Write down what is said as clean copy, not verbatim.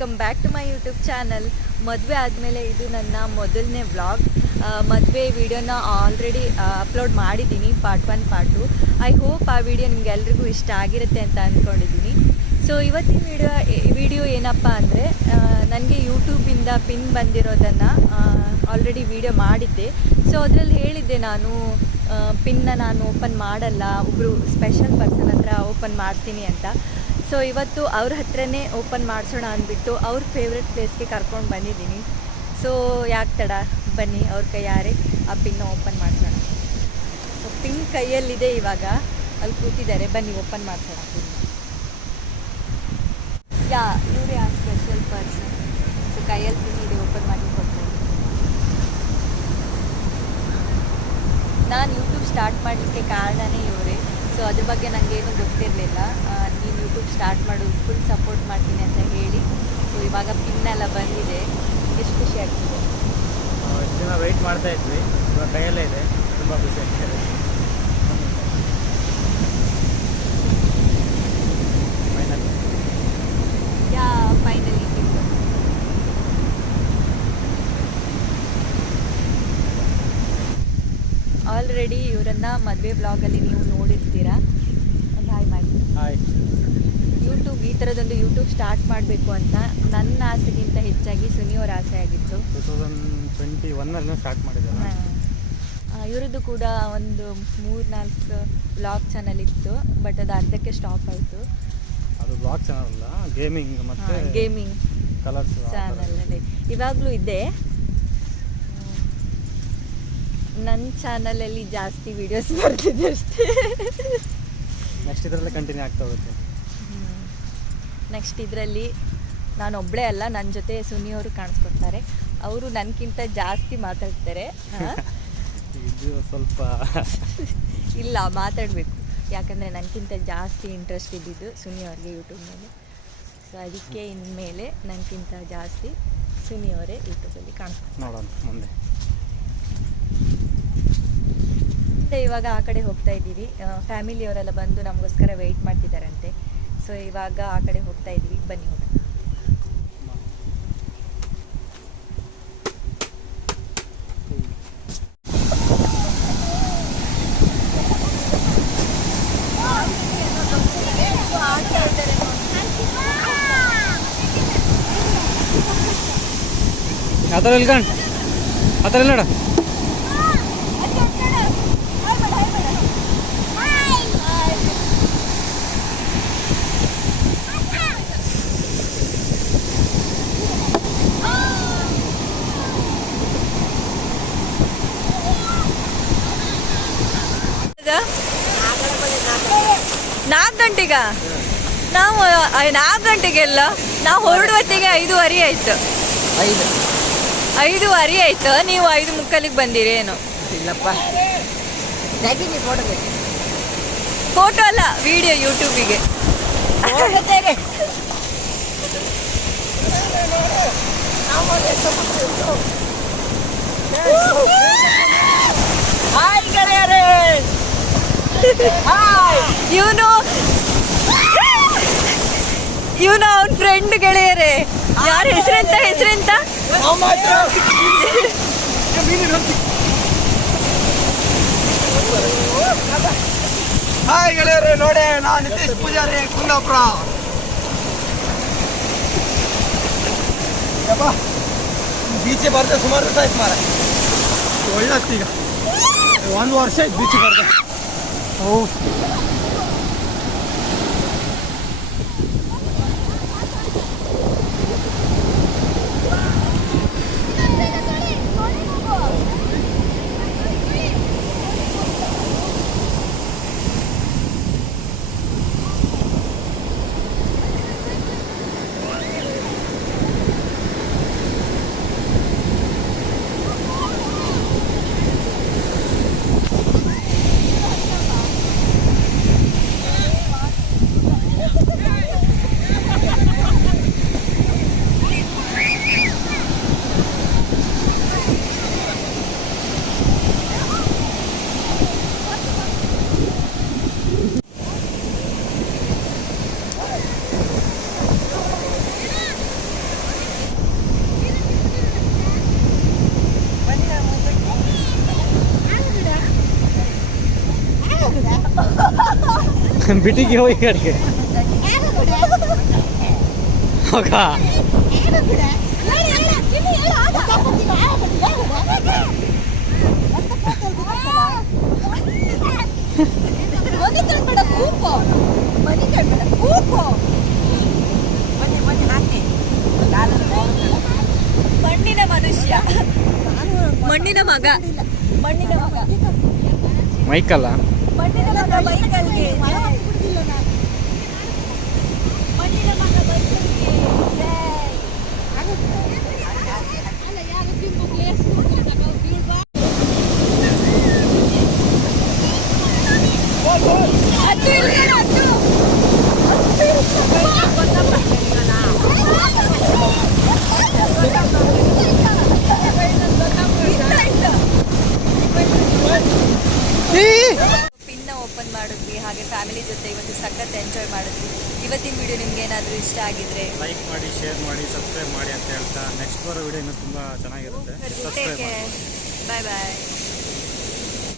Welcome back to my YouTube channel. ಮದುವೆ ಆದಮೇಲೆ ಇದು ನನ್ನ ಮೊದಲನೇ ವ್ಲಾಗ್. ಮದುವೆ ವಿಡಿಯೋನ ಆಲ್ರೆಡಿ ಅಪ್ಲೋಡ್ ಮಾಡಿದ್ದೀನಿ, ಪಾರ್ಟ್ 1 ಪಾರ್ಟ್ 2. ಐ ಹೋಪ್ ಆ ವಿಡಿಯೋ ನಿಮ್ಗೆ ಎಲ್ರಿಗೂ ಇಷ್ಟ ಆಗಿರುತ್ತೆ ಅಂತ ಅಂದ್ಕೊಂಡಿದ್ದೀನಿ. ಸೊ ಇವತ್ತಿನ ವಿಡಿಯೋ ಏನಪ್ಪ ಅಂದರೆ, ನನಗೆ ಯೂಟ್ಯೂಬಿಂದ ಪಿನ್ ಬಂದಿರೋದನ್ನು ಆಲ್ರೆಡಿ ವಿಡಿಯೋ ಮಾಡಿದ್ದೆ. ಸೊ ಅದರಲ್ಲಿ ಹೇಳಿದ್ದೆ ನಾನು ಪಿನ್ನ ನಾನು ಓಪನ್ ಮಾಡಲ್ಲ, ಒಬ್ಬರು ಸ್ಪೆಷಲ್ ಪರ್ಸನ್ ಹತ್ರ ಓಪನ್ ಮಾಡ್ತೀನಿ ಅಂತ. ಸೊ ಇವತ್ತು ಅವ್ರ ಹತ್ರನೇ ಓಪನ್ ಮಾಡಿಸೋಣ ಅಂದ್ಬಿಟ್ಟು ಅವ್ರ ಫೇವ್ರೆಟ್ ಪ್ಲೇಸ್ಗೆ ಕರ್ಕೊಂಡು ಬಂದಿದ್ದೀನಿ. ಸೊ ಯಾಕೆ ತಡ, ಬನ್ನಿ ಅವ್ರ ಕೈಯಾರೆ ಆ ಪಿನ್ನ ಓಪನ್ ಮಾಡಿಸೋಣ. ಪಿನ್ ಕೈಯಲ್ಲಿದೆ, ಇವಾಗ ಅಲ್ಲಿ ಕೂತಿದ್ದಾರೆ, ಬನ್ನಿ ಓಪನ್ ಮಾಡಿಸೋಣ ಪಿನ್. ಯಾ ಇವರೇ ಆ ಸ್ಪೆಷಲ್ ಪರ್ಸನ್. ಸೊ ಕೈಯಲ್ಲಿ ಪಿನ್ ಇದೆ, ಓಪನ್ ಮಾಡಿ ಕೊಡ್ತಾರೆ. ನಾನು ಯೂಟ್ಯೂಬ್ ಸ್ಟಾರ್ಟ್ ಮಾಡಲಿಕ್ಕೆ ಕಾರಣನೇ ಇವರೇ. ಸೊ ಅದ್ರ ಬಗ್ಗೆ ನನಗೇನು ಗೊತ್ತಿರಲಿಲ್ಲ. ನೀನು ಯೂಟ್ಯೂಬ್ ಸ್ಟಾರ್ಟ್ ಮಾಡು, ಫುಲ್ ಸಪೋರ್ಟ್ ಮಾಡ್ತೀನಿ ಅಂತ ಹೇಳಿ. ಸೊ ಇವಾಗ ಪಿನ್ನೆಲ್ಲ ಬಂದಿದೆ, ಎಷ್ಟು ಖುಷಿ ಆಗ್ತಿದೆ. ಇಷ್ಟು ದಿನ ವೆಯ್ಟ್ ಮಾಡ್ತಾ ಇದ್ವಿ, ಇವಾಗ ಕೈಯಲ್ಲೇ ಇದೆ, ತುಂಬ ಖುಷಿ ಆಗ್ತಿದೆ. ಫೈನಲಿ ಆಲ್ರೆಡಿ ಇವರನ್ನ ಮದುವೆ ಬ್ಲಾಗಲ್ಲಿ ನೀವು ನೋಡಿರ್ತೀರಾ. ಒಂದು ಹಾಯ್ ಮಾಡಿ. ಹಾಯ್. ಯೂಟ್ಯೂಬ್ ಈ ಥರದೊಂದು ಯೂಟ್ಯೂಬ್ ಸ್ಟಾರ್ಟ್ ಮಾಡಬೇಕು ಅಂತ ನನ್ನ ಆಸೆಗಿಂತ ಹೆಚ್ಚಾಗಿ ಸುನಿಯವರ ಆಸೆ ಆಗಿತ್ತು. 2021 ಸ್ಟಾರ್ಟ್ ಮಾಡಿದ್ದಾರೆ. ಇವರದ್ದು ಕೂಡ ಒಂದು 3-4 ಬ್ಲಾಗ್ ಚಾನಲ್ ಇತ್ತು, ಬಟ್ ಅದು ಅರ್ಧಕ್ಕೆ ಸ್ಟಾಪ್ ಆಯಿತು. ಅದು ಬ್ಲಾಗ್ ಚಾನಲ್ ಅಲ್ಲ, ಗೇಮಿಂಗ್ ಮತ್ತು ಗೇಮಿಂಗ್ ಕಲರ್ಸ್ ಚಾನಲಲ್ಲಿ ಇವಾಗಲೂ ಇದೆ. ನನ್ನ ಚಾನಲಲ್ಲಿ ಜಾಸ್ತಿ ವೀಡಿಯೋಸ್ ಬರ್ತಿದೆ ಅಷ್ಟೇ. ನೆಕ್ಸ್ಟ್ ಇದರಲ್ಲೇ ಕಂಟಿನ್ಯೂ ಆಗ್ತಾ ಹೋಗುತ್ತೆ. ನೆಕ್ಸ್ಟ್ ಇದರಲ್ಲಿ ನಾನು ಒಬ್ಬಳೇ ಅಲ್ಲ, ನನ್ನ ಜೊತೆ ಸುನಿಯವರು ಕಾಣಿಸ್ಕೊಡ್ತಾರೆ. ಅವರು ನನಗಿಂತ ಜಾಸ್ತಿ ಮಾತಾಡ್ತಾರೆ. ಇದು ಸ್ವಲ್ಪ ಇಲ್ಲ, ಮಾತಾಡಬೇಕು, ಯಾಕಂದರೆ ನನಗಿಂತ ಜಾಸ್ತಿ ಇಂಟ್ರೆಸ್ಟ್ ಇದ್ದಿದ್ದು ಸುನಿಯವ್ರಿಗೆ ಯೂಟ್ಯೂಬ್ ಮೇಲೆ. ಸೊ ಅದಕ್ಕೆ ಇನ್ಮೇಲೆ ನನಗಿಂತ ಜಾಸ್ತಿ ಸುನಿಯವರೇ ಯೂಟ್ಯೂಬಲ್ಲಿ ಕಾಣಿಸ್ತಾರೆ. ನೋಡೋಣ ಮುಂದೆ. ಇವಾಗ ಆ ಕಡೆ ಹೋಗ್ತಾ ಇದ್ದೀವಿ. ಫ್ಯಾಮಿಲಿಯವರೆಲ್ಲ ಬಂದು ನಮಗೋಸ್ಕರ ವೆಯ್ಟ್ ಮಾಡ್ತಿದ್ದಾರಂತೆ. ಸೊ ಇವಾಗ ಆ ಕಡೆ ಹೋಗ್ತಾ ಇದ್ದೀವಿ, ಬನ್ನಿ ಹೋಗೋಣ. ಆ ಥರ ಇಲ್ಕಂಡು ಆ ಥರ ಇಲ್ಲ ನೋಡ. ನಾಲ್ಕು ಗಂಟೆಗ ನಾವು 4 ಗಂಟೆಗೆಲ್ಲ ನಾವು ಹೊರಡುವತ್ತಿಗೆ 5:15 ಆಯ್ತು. 5:15 ಆಯ್ತು. ನೀವು 5:45 ಬಂದಿರಿ ಏನು? ಇಲ್ಲಪ್ಪ, ಫೋಟೋ ಅಲ್ಲ, ವಿಡಿಯೋ ಯೂಟ್ಯೂಬಿಗೆ. ಇವನು ಅವನ ಫ್ರೆಂಡ್ ಗೆಳೆಯರೇ. ಯಾರ ಹೆಸರೆಂತ? ಹಾಯ್ ಗೆಳೆಯರೇ, ನೋಡಿ ನಾನು ನಿತೀಶ್ ಪೂಜಾರಿ, ಕುಂದಾಪುರ. ಬೀಚಿಗೆ ಬರ್ದೆ ಸುಮಾರು ದಿವಸ ಆಯ್ತು ಮಾರ. ಒಳ್ಳೆತ್ತು, ಈಗ 1 ವರ್ಷ ಆಯ್ತು ಬೀಚಿಗೆ ಬರ್ದೆ. ಬಿಟಿಗೆ ಹೋಗಿ ಕಡೆಗೆ ಹೋಗ ಮಣ್ಣಿನ ಮನುಷ್ಯ, ಮಣ್ಣಿನ ಮಗ, ಮಣ್ಣಿನ ಮಗ, ಮೈಕಲ್ಲ ಮಣ್ಣಿನ ಮಗ ಬೈಕಲ್ಗೆ, ಮಣ್ಣಿನ ಮಗ ಬೈಕಲ್ಗೆ. ಹತ್ತು ಇಲ್ಲ ಹತ್ತು ಪಿನ್ನ ಓಪನ್ ಮಾಡಿದ್ವಿ, ಹಾಗೆ ಫ್ಯಾಮಿಲಿ ಜೊತೆ ಇವತ್ತು ಸಖತ್ ಎಂಜಾಯ್ ಮಾಡಿದ್ವಿ. ಇವತ್ತಿನ ವಿಡಿಯೋ ನಿಮ್ಗೆ ಏನಾದರೂ ಇಷ್ಟ ಆಗಿದ್ರೆ ಲೈಕ್ ಮಾಡಿ, ಶೇರ್ ಮಾಡಿ, ಸಬ್ಸ್ಕ್ರೈಬ್ ಮಾಡಿ ಅಂತ ಹೇಳ್ತಾ ನೆಕ್ಸ್ಟ್ ಬರೋ ವಿಡಿಯೋ ಇನ್ನೂ ತುಂಬ ಚೆನ್ನಾಗಿರುತ್ತೆ. ಸಬ್ಸ್ಕ್ರೈಬ್ ಮಾಡಿ. ಬಾಯ್ ಬಾಯ್.